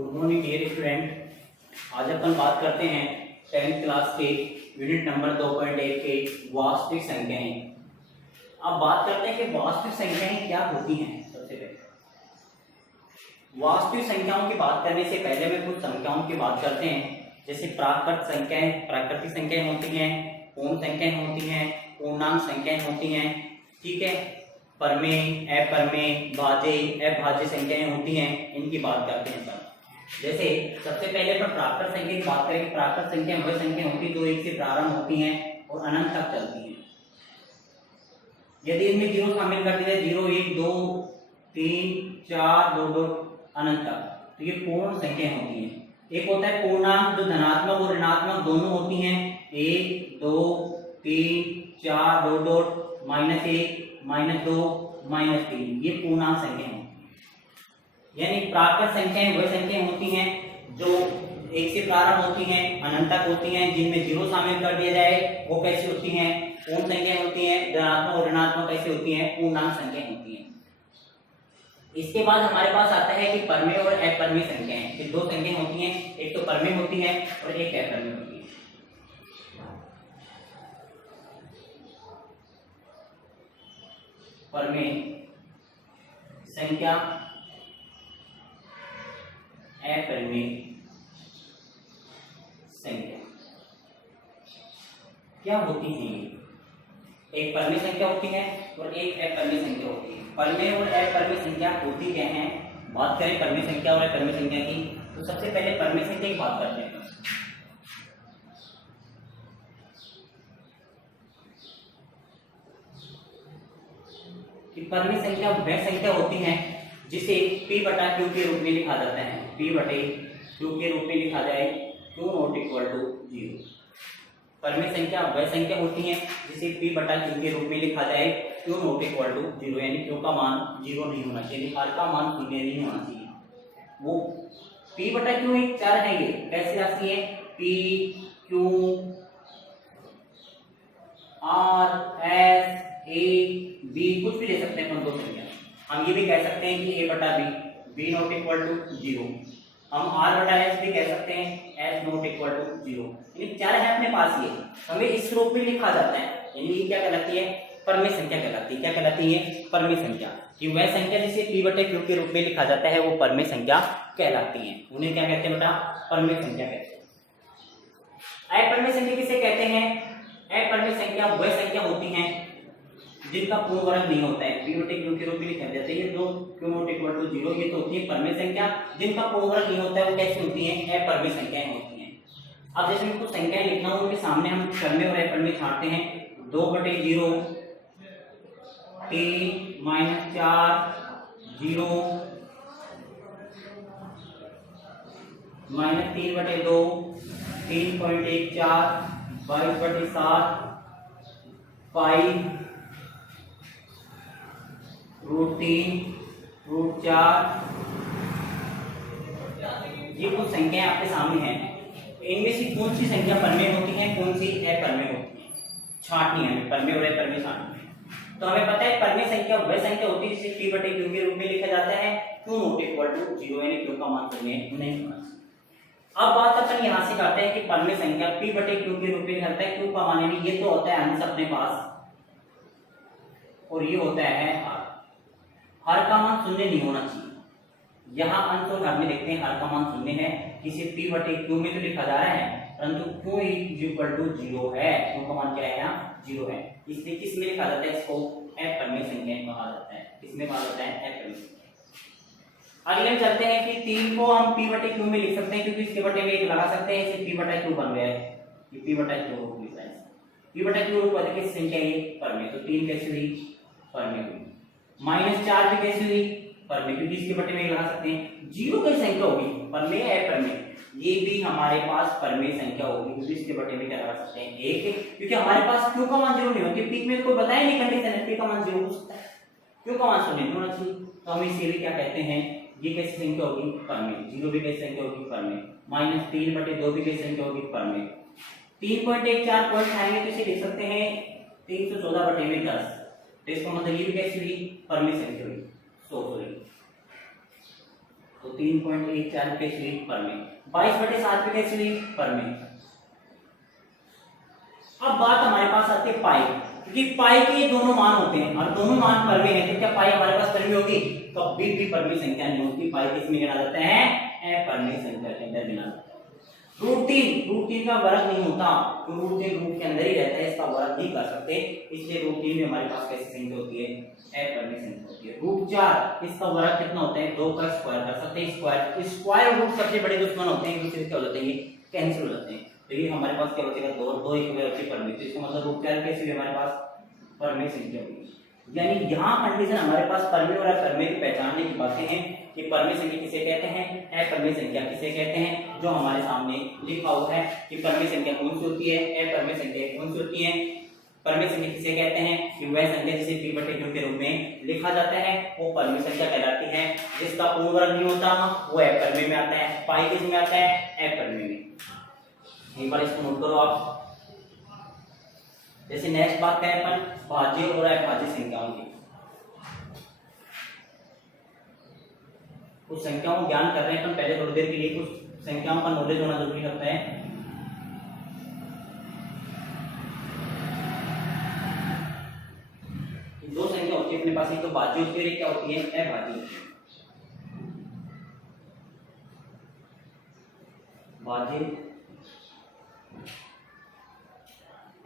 Good morning dear student. आज अपन बात करते हैं 10th क्लास के यूनिट नंबर 2.1 के वास्तविक संख्याएं। अब बात करते हैं कि वास्तविक संख्याएं क्या होती हैं। सबसे पहले वास्तविक संख्याओं की बात करने से पहले मैं कुछ संख्याओं की बात करते हैं, जैसे प्राकृत संख्याएं, प्राकृतिक संख्याएं होती हैं, पूर्ण संख्याएं होती हैं, पूर्णांक संख्याएं होती हैं, ठीक है, परमेय, अपरमेय, भाज्य, अभाज्य संख्याएं होती हैं। इनकी बात करते हैं सब। जैसे सबसे पहले पर प्राकृत संख्या की बात करें। प्राकृत संख्या वह संख्या होती है जो एक से प्रारंभ होती हैं और अनंत तक चलती हैं। यदि इनमें जीरो शामिल कर दिया, 0, 1, 2, 3, 4, 2, 2 अनंत तक, तो ये पूर्ण संख्या होती है। एक होता है पूर्णांक जो धनात्मक और ऋणात्मक दोनों होती हैं, 1, 2, 3, 4, 2, 2, -1, -2, -3, ये पूर्णांक संख्या है। यानी प्राकृत संख्याएं वह संख्याएं होती हैं जो एक से प्रारंभ होती हैं, अनंत तक होती हैं, जिनमें जीरो शामिल कर दिया जाए, वो कैसी होती हैं? पूर्ण संख्याएं होती हैं। धनात्मक और ऋणात्मक कैसी होती हैं? पूर्णांक संख्याएं होती हैं। इसके बाद हमारे पास आता है कि परमेय और अपरमेय संख्याएं। ये दो संख्याएं होती हैं, एक तो परमेय होती है और एक अपरमेय होती है। परमेय संख्या, अपरमेय संख्या क्या होती है? एक परमेय संख्या होती है और एक अपरमेय संख्या होती है। परमेय और अपरमेय संख्या होती क्या है? बात करें परमेय संख्या और अपरमेय संख्या की, तो सबसे पहले परमेय संख्या की बात करते हैं। कि परमेय संख्या वह संख्या होती है जिसे P/Q के रूप में लिखा जाता है। P/Q के रूप में लिखा जाए, Q ≠ 0। परमेय संख्या वह संख्या होती है जिसे P/Q के रूप में लिखा जाए, Q ≠ 0, यानी Q का मान 0 नहीं होना चाहिए, R का मान 0 नहीं होना चाहिए। वो P/Q एक चर है। ये कैसी राशि है? P, Q, R, S, A, B, कुछ भी ले सकते हैं अपन दो संख्या। हम ये भी कह सकते हैं कि A/B, B ≠ 0। हम R/S भी कह सकते हैं, S ≠ 0। यानी चर है अपने पास, ये हमें इस रूप में लिखा जाता है। यानी ये क्या कहलाती है? परमेय संख्या कहलाती है। क्या कहलाती है? परमेय संख्या। कि वह संख्या जिसे P/Q के रूप में लिखा जाता है वो परमेय संख्या कहलाती है। उन्हें क्या कहते हैं बेटा? परमेय संख्या कहते हैं। अपरमेय संख्या किसे कहते हैं? अपरमेय संख्या वह संख्या होती है जिनका पूर्ण वर्ग नहीं होता है। P/Q के रूप में लिखा जाता है। ये दो Q ≠ 0, ये तो होती है परमेय संख्या। जिनका पूर्ण वर्ग नहीं होता है वो कैसी होती है? अपरमेय संख्याएं होती हैं। अब जैसे मैं कुछ संख्याएं लिखना हूं, उनके सामने हम परमेय और अपरमेय छांटते हैं। 2/0, 3, -4, 0, -3/2, 3.14, 22/7, 5, √3, √4, ये कुछ संख्याएं आपके सामने हैं। इनमें से कौन सी संख्या परमेय होती है, कौन सी अपरमेय होती है? छांटनी है हमें, परमेय और अपरमेय छांटनी है। तो हमें पता है परमेय संख्या वह संख्या होती है जिसे P/Q के रूप में लिखा जाता है, Q ≠ 0, यानी Q का मान 0 नहीं होना चाहिए। अब बात अपन यहां से करते हैं कि परमेय संख्या P/Q के रूप में लिखा जाता है, Q का मान, यानी ये तो होता है अंश अपने पास और ये होता है हर का मान 0 नहीं होना चाहिए। यहाँ अंश और हर में देखते हैं हर का मान 0 है, किसी P/Q में तो लिखा जा रहा है, परंतु Q = 0 है। Q का मान क्या है? यहाँ 0 है। इसलिए किस में लिखा जाता है? इसको अपरमेय संख्या कहा जाता है। किसमें कहा जाता है? अपरमेय संख्या। अगले चलते हैं कि 3 को हम P/Q में लिख सकते हैं, क्योंकि इसके बटे में 1 लगा सकते हैं, इसे P/Q बन गया है। ये P/Q रूप लिखा है। P/Q रूप अधिक संख्या ये परमेय, तो 3 कैसे हुई? परमेय हुई। -4 भी कैसी हुई? परमेय, क्योंकि इसके बटे में लगा सकते हैं। 0 कैसी संख्या होगी? परमेय है परमेय, ये भी हमारे पास परमेय संख्या होगी, क्योंकि इसके बटे में क्या लगा सकते हैं? 1, क्योंकि हमारे पास Q का मान 0 नहीं होती। पीक में कोई बताया नहीं कंडीशन है P का मान 0 हो सकता है, Q का मान 0 नहीं होना चाहिए। तो हम इसे भी क्या कहते हैं? ये कैसी संख्या होगी? परमेय। 0 भी कैसी संख्या होगी? परमेय। -3/2 भी कैसी संख्या होगी? परमेय। 3.14 पॉइंट आएंगे तो इसे लिख सकते हैं 314/10। तो इसका मतलब ये भी कैसी हुई? परमेय संख्या हुई। 100 हुई। तो 3.14 रुपये ईस्वी पर में, 22/7 रुपये ईस्वी पर में। अब बात हमारे पास आती है पाई, क्योंकि पाई के दोनों मान होते हैं और दोनों मान परमे हैं, तो क्या पाई हमारे पास परमे होगी? कभी भी परमे संख्या नहीं होती, पाई किसमें गिना जाता है? अपरमेय संख्या के अंदर गिना जाता है। रूट 3 का वर्ग नहीं होता, तो रूट 3 रूट के अंदर ही रहता है, इसका वर्ग नहीं कर सकते, इसलिए रूट 3 में हमारे पास कैसी संख्या होती है? अपरमेय संख्या होती है। रूट 4 इसका वर्ग कितना होता है? 2 का स्क्वायर कर सकते हैं, स्क्वायर रूट सबसे बड़े दुश्मन होते हैं, दूसरे क्या हो जाते हैं? कैंसिल हो जाते हैं। तो ये हमारे पास क्या बचेगा? 2 एक बचे परमेय, तो इसका मतलब रूट 4 कैसे भी हमारे पास परमेय संख्या होगी। यानी यहाँ कंडीशन हमारे पास परमेय और अपरमेय की पहचानने की बातें हैं कि परमेय संख्या किसे कहते हैं, अपरमेय संख्या किसे कहते हैं, जो हमारे सामने लिखा हुआ है कि परमेय संख्या कौन सी होती है, अपरमेय संख्या कौन सी होती है। परमेय संख्या किसे कहते हैं कि वह संख्या जिसे p/q के रूप में लिखा जाता है वो परमेय संख्या कहलाती है, जिसका पूर्ण वर्ग नहीं होता वो अपरमेय में आता है। पाई किसमें आता है? अपरमेय में। एक बार इसको नोट करो आप। जैसे नेक्स्ट बात है अपन भाज्य और अभाज्य संख्याओं की। कुछ संख्याओं ज्ञान कर रहे हैं अपन पहले थोड़ी देर के लिए, कुछ संख्याओं का नॉलेज होना जरूरी लगता है। दो संख्या होती है अपने पास, एक तो भाज्य होती है और एक क्या होती है? अभाज्य होती है। भाज्य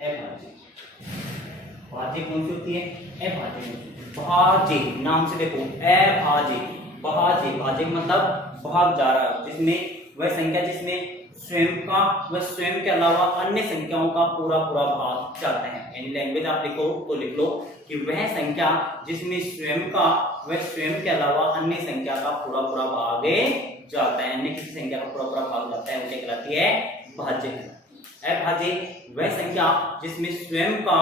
अभाज्य, भाज्य कौन सी होती है? अभाज्य। भाज्य नाम से देखो, अभाज्य, भाज्य, भाज्य मतलब भाग जा रहा है, जिसमें वह संख्या जिसमें स्वयं का व स्वयं के अलावा अन्य संख्याओं का पूरा भाग जाता है। यानी लैंग्वेज आप लिखो तो लिख लो कि वह संख्या जिसमें स्वयं का व स्वयं के अलावा अन्य संख्या का पूरा भाग जाता है, अन्य किसी संख्या का पूरा भाग जाता है, उसे कहलाती है भाज्य। अभाज्य वह संख्या जिसमें स्वयं का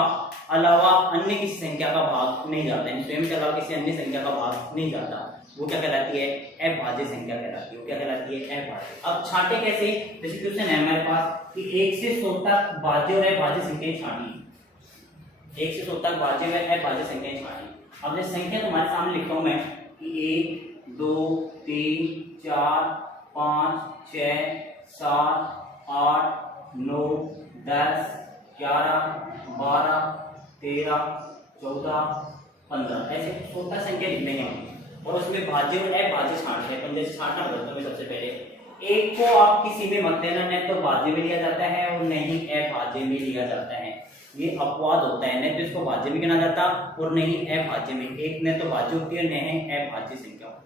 अलावा अन्य किसी संख्या का भाग नहीं जाता है, स्वयं के अलावा किसी अन्य संख्या का भाग नहीं जाता, वो क्या कहलाती है? अभाज्य संख्या कहलाती है। वो क्या कहलाती है? अभाज्य। अब छांटे कैसे? जैसे क्वेश्चन है हमारे पास कि 1 से 100 तक भाज्य और अभाज्य संख्याएं छांटी, 1 से 100 तक भाज्य और अभाज्य संख्याएं छांटी। अब ये संख्या तुम्हारे सामने लिखा हूं मैं कि 1 2 3 4 5 6 7 8 9 10 11 12 13 14 15 ऐसे 100 संख्या लिख लेंगे हम, और उसमें भाज्य और अभाज्य छांटते हैं। जैसे छांटना बताता हूं सबसे पहले। एक को आप किसी में मत लेना, न तो भाज्य में लिया जाता है और न ही अभाज्य में लिया जाता है, ये अपवाद होता है। न तो इसको भाज्य में गिना जाता और न ही अभाज्य में। एक न तो भाज्य होती है, न ही अभाज्य संख्या।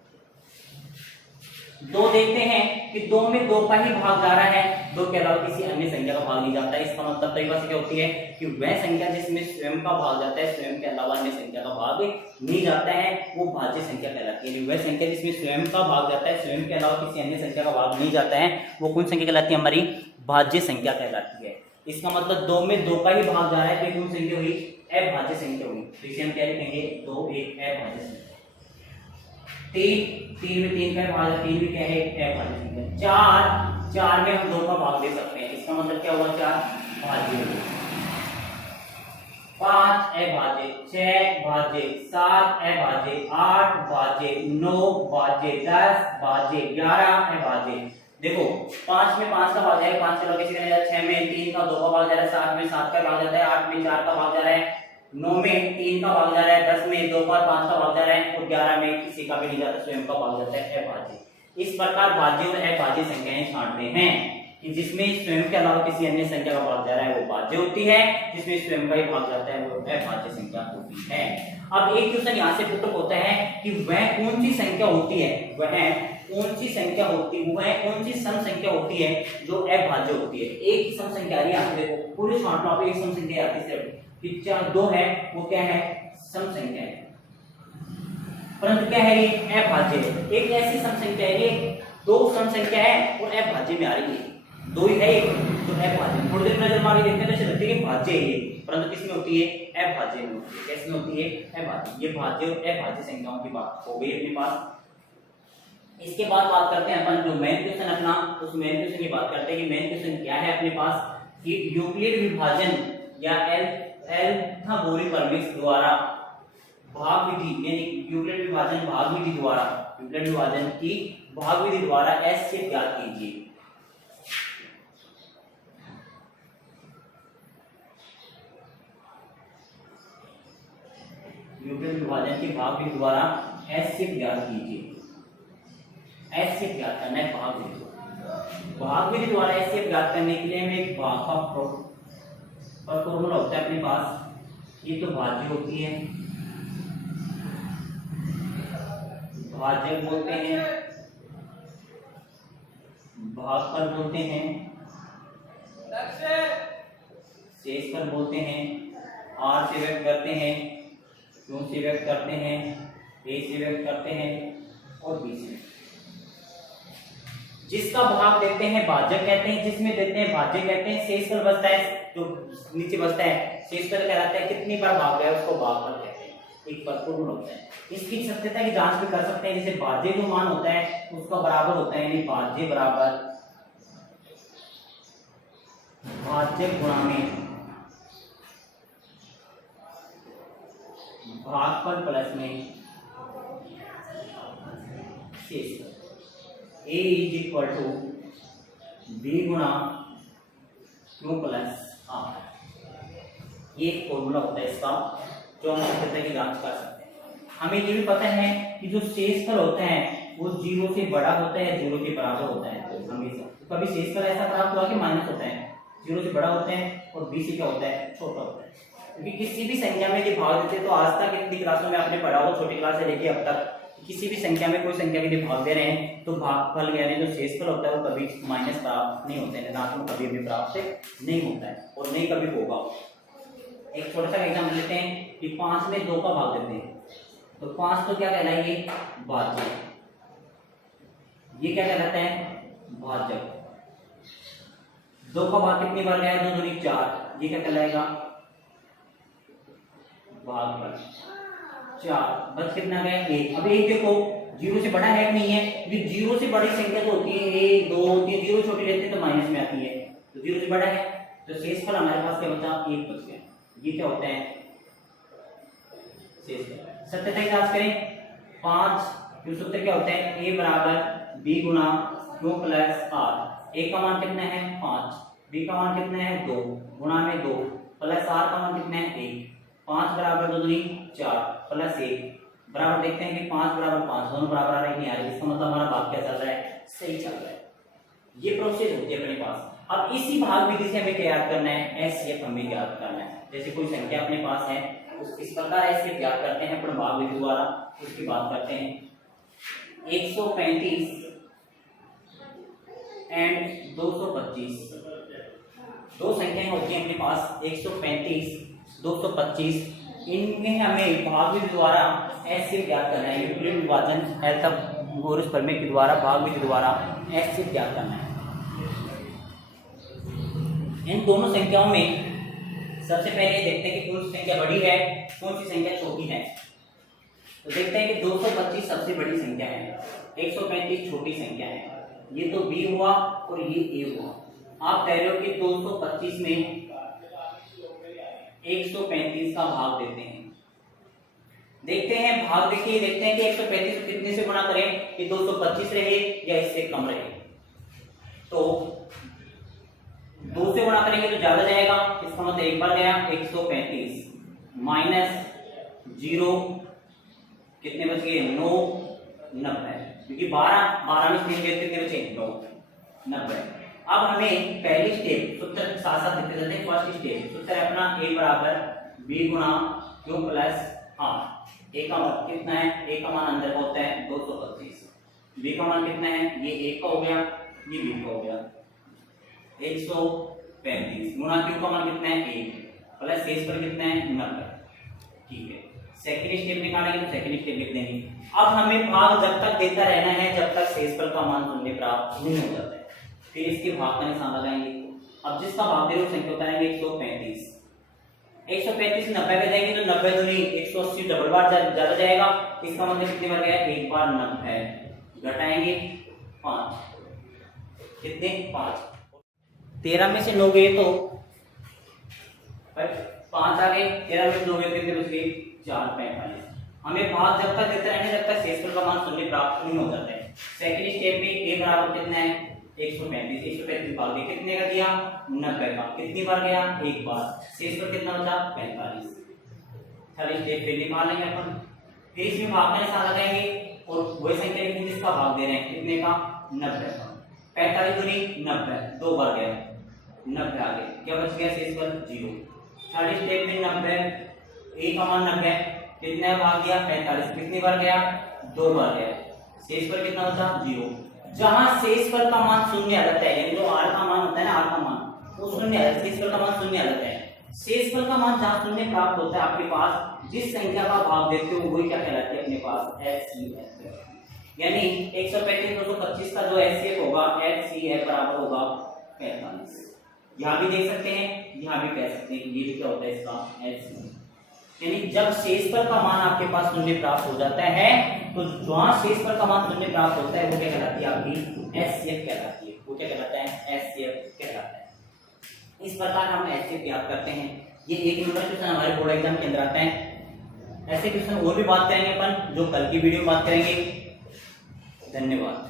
दो देखते हैं कि दो में 2 का ही भाग जा रहा है, 2 के अलावा किसी अन्य संख्या का भाग नहीं जाता है। इसका मतलब परिभाषा क्या होती है कि वह संख्या जिसमें स्वयं का भाग जाता है, स्वयं के अलावा अन्य संख्या का भाग नहीं जाता है, वो भाज्य संख्या कहलाती है। वह संख्या जिसमें स्वयं का भाग जाता है, स्वयं के अलावा किसी अन्य संख्या का भाग नहीं जाता है, वो कौन संख्या कहलाती है? हमारी भाज्य संख्या कहलाती है। इसका मतलब 2 में 2 का ही भाग जा रहा है, तो कौन संख्या हुई? अभाज्य संख्या हुई। तो इसे हम क्या लिखेंगे? 2 एक अभाज्य संख्या। 3 में 3 का भाग, 3 भी क्या है? अभाज्य संख्या। 4 में हम 2 का भाग दे सकते हैं, इसका मतलब क्या हुआ? 4 भाज्य। 5 अभाज्य, 6 भाज्य, 7 अभाज्य, 8 भाज्य, 9 भाज्य, 10 भाज्य, 11 अभाज्य। देखो 5 में 5 का भाग जाएगा, 5 चलो किसी का, 6 में 3 का 2 का भाग जा रहा है, 7 में 7 का भाग जाता है, 8 में 4 का भाग जा रहा है, 9 में 3 का भाग जा रहा है, 10 में 2 का 5 का भाग जा रहा है, और 11 में किसी का भी नहीं जाता, स्वयं का भाग जाता है, अभाज्य। इस प्रकार भाज्य और अभाज्य संख्याएं छांटते हैं कि जिसमें स्वयं के अलावा किसी अन्य संख्या का भाग जा रहा है वो भाज्य होती है, जिसमें स्वयं का ही भाग जाता है वो अभाज्य संख्या होती है। अब एक क्वेश्चन यहाँ से पुट होता है कि वह कौन सी संख्या होती है, वह कौन सी संख्या होती है, वह कौन सी सम संख्या होती है जो अभाज्य होती है। एक सम संख्या आ रही है, देखो पूरे छांट लो आप, एक सम संख्या आती है, 2 है, वो क्या है? सम संख्या है, परंतु क्या है? ये अभाज्य है। एक ऐसी सम संख्या है, ये 2 सम संख्या है और अभाज्य में आ रही है, 2 ही है एक, तो अभाज्य। थोड़ी देर नजर मार के देखते हैं तो लगता है कि भाज्य है ये, परंतु किसमें होती है? अभाज्य में होती है। कैसे होती है? अभाज्य। ये भाज्य और अभाज्य संख्याओं की बात हो गई अपने पास। इसके बाद बात करते हैं अपन जो मेन क्वेश्चन अपना, उस मेन क्वेश्चन की बात करते हैं कि मेन क्वेश्चन क्या है अपने पास कि यूक्लिड विभाजन या एल्थागोरी प्रमेय द्वारा भाग विधि, यानी यूक्लिड विभाजन भाग विधि द्वारा, यूक्लिड विभाजन की भाग विधि द्वारा एचसीएफ ज्ञात कीजिए। यूक्लिड विभाजन के भाग विधि द्वारा एचसीएफ ज्ञात कीजिए। एचसीएफ ज्ञात करना है भाग विधि। भाग विधि द्वारा एचसीएफ ज्ञात करने के लिए हमें एक भाग का फॉर्मूला होता है अपने पास। ये तो भाज्य होती है, भाज्य बोलते हैं, भागफल बोलते हैं, शेषफल बोलते हैं, आर से व्यक्त करते हैं, क्यू से व्यक्त करते हैं, ए से व्यक्त करते हैं और बी से। जिसका भाग देते हैं भाजक कहते हैं, जिसमें देते हैं भाज्य कहते हैं। शेषफल बचता है, जो नीचे बचता है शेषफल कहलाता है। कितनी बार भाग गया उसको भागफल कहते हैं। एक फॉर्मूला होता है। इसकी सत्यता की जांच भी कर सकते हैं। जैसे भाज्य जो मान होता है उसका बराबर होता है, यानी भाज्य बराबर भाज्य गुणा में भागफल प्लस में शेषफल। A is equal to B गुणा क्यू प्लस आर। ये एक फॉर्मूला होता है इसका, जो हम सत्यता की जांच कर सकते हैं। हमें ये भी पता है कि जो शेषफल होता है वो 0 से बड़ा होता है, 0 के बराबर होता है हमेशा। तो कभी शेषफल ऐसा प्राप्त हुआ कि माइनस होता है, 0 से बड़ा होता है, और बी से क्या होता है, छोटा होता है। क्योंकि किसी भी संख्या में यदि भाग देते हैं, तो आज तक इतनी क्लासों में आपने पढ़ा हो, छोटी क्लास से लेके अब तक, किसी भी संख्या में कोई संख्या के लिए भाग दे रहे हैं तो भागफल यानी जो शेषफल होता है वो कभी माइनस प्राप्त नहीं होते हैं, ऋणात्मक कभी भी प्राप्त नहीं होता है और नहीं कभी होगा। एक छोटा सा एग्जाम्पल लेते हैं कि 5 में 2 का भाग देते हैं, तो 5 तो क्या कहलाएंगे, भाज्य। ये क्या कहलाता है, भाजक। 2 का भाग कितनी बार गया है, 2 दूनी 4, ये क्या कहलाएगा, भागफल। 4 बस कितना गया, 1। अब 1 देखो 0 से बड़ा है कि नहीं है, क्योंकि 0 से बड़ी संख्या तो होती है 1 2 3, 0 छोटी लेते हैं तो माइनस में आती है, तो 0 से बड़ा है, तो शेषफल हमारे पास क्या बचा, 1 बच गया। ये क्या होता है, शेषफल। सत्यता की जांच करें। 5 क्यों सूत्र क्या होता है, a बराबर b गुना क्यू प्लस आर। a का मान कितना है, 5, b का मान कितना है, 2, गुणा में 2, प्लस r का मान कितना है, 1। 5 बराबर 2 दूनी 4 प्लस 1 बराबर, देखते हैं कि 5 बराबर 5, दोनों बराबर आ रहे हैं, नहीं आ रहे। इसका मतलब हमारा भाग क्या चल रहा है, सही चल रहा है। ये प्रोसेस होती है अपने पास। अब इसी भाग विधि से हमें क्या याद करना है, एचसीएफ हमें याद करना है। जैसे कोई संख्या अपने पास है, इस प्रकार एचसीएफ याद करते हैं अपने भाग विधि द्वारा। उसकी बात करते हैं 135 एंड 225। दो संख्याएं होती हैं अपने पास, 135 225। इनमें हमें भाग विधि द्वारा एचसीएफ ज्ञात करना है। यूक्लिड विभाजन पाइथागोरस प्रमेय के द्वारा भाग विधि द्वारा एचसीएफ ज्ञात करना है। इन दोनों संख्याओं में सबसे पहले देखते हैं कि कौन सी संख्या बड़ी है, कौन सी संख्या छोटी है। तो देखते हैं कि 225 सबसे बड़ी संख्या है, 135 छोटी संख्या है। ये तो b हुआ और ये a हुआ। आप कह रहे हो कि 225 में 135 का भाग देते हैं। देखते हैं भाग, देखिए देखते हैं कि 135 को कितने से गुणा करें कि 225 रहे या इससे कम रहे। तो 2 से गुणा करेंगे तो ज्यादा जाएगा, इसका मतलब एक बार गया 135 माइनस 0 कितने बच गए, 9 90, क्योंकि 12 में 3 कितने बचे, 9 90। अब हमें पहली स्टेप सूत्र साथ साथ लिखते जाते हैं। फर्स्ट स्टेप सूत्र है अपना a बराबर b गुणा क्यू प्लस आर। a का मान कितना है, a का मान अंदर का होता है 225, b का मान कितना है, ये 1 का हो गया, ये b का हो गया 135 गुणा क्यू का मान कितना है, 1 प्लस शेष पर कितना है, 90। ठीक है, सेकंड स्टेप निकालेंगे तो सेकंड स्टेप लिख देंगे। अब हमें भाग जब तक देता रहना है जब तक शेषफल का मान शून्य प्राप्त नहीं हो जाता है, फिर इसके भाग का निशान लगाएंगे। अब जिसका भाग दे रहे हो संख्या बताएंगे 135 से 90 पे जाएंगे तो 90 दूनी 180 डबल बार ज्यादा जाएगा। इसका मतलब कितनी बार गया, एक बार 90 घटाएंगे 5, कितने 5। 13 में से 9 गए तो 5 आ गए, 13 में से 9 गए कितने बच गए, 4 45। हमें भाग जब तक देते रहने जब तक शेषफल का मान शून्य प्राप्त नहीं हो जाता है। सेकंड स्टेप में a बराबर कितना है 135, 135 भाग दे कितने का दिया 90 का, कितनी बार गया एक बार, शेष पर कितना बचा 45। थर्ड स्टेप पे निकालेंगे अपन, फिर इसमें भाग का निशान लगाएंगे और वही संख्या लिखेंगे जिसका भाग दे रहे हैं कितने का 90 का। 45 दूनी 90, दो बार गया 90 आ गया, क्या बच गया शेष पर 0। थर्ड स्टेप में 90 a का मान 90 कितने भाग दिया 45, कितनी बार गया दो बार गया, शेष पर कितना बचा 0। जहां शेष पर का मान शून्य आ जाता है, यानी जो r का मान होता है ना, r का मान वो शून्य आ जाता है, शेष पर का मान शून्य आ जाता है। शेष पर का मान जहां शून्य प्राप्त होता है आपके पास जिस संख्या का भाग देते हो वही क्या कहलाती है अपने पास HCF, यानी 135 225 का जो HCF होगा HCF बराबर होगा 45। यहाँ भी देख सकते हैं, यहाँ भी कह सकते हैं कि ये क्या होता है इसका HCF, यानी जब शेष पर का मान आपके पास शून्य प्राप्त हो जाता है तो जहां शेष पर का मान शून्य प्राप्त होता है वो क्या कहलाती है आपकी HCF कहलाती है, वो क्या कहलाता है HCF कहलाता है। इस प्रकार हम HCF याद करते हैं। ये एक नंबर क्वेश्चन हमारे बोर्ड एग्जाम के अंदर आता है। ऐसे क्वेश्चन और भी बात करेंगे अपन, जो कल की वीडियो में बात करेंगे। धन्यवाद।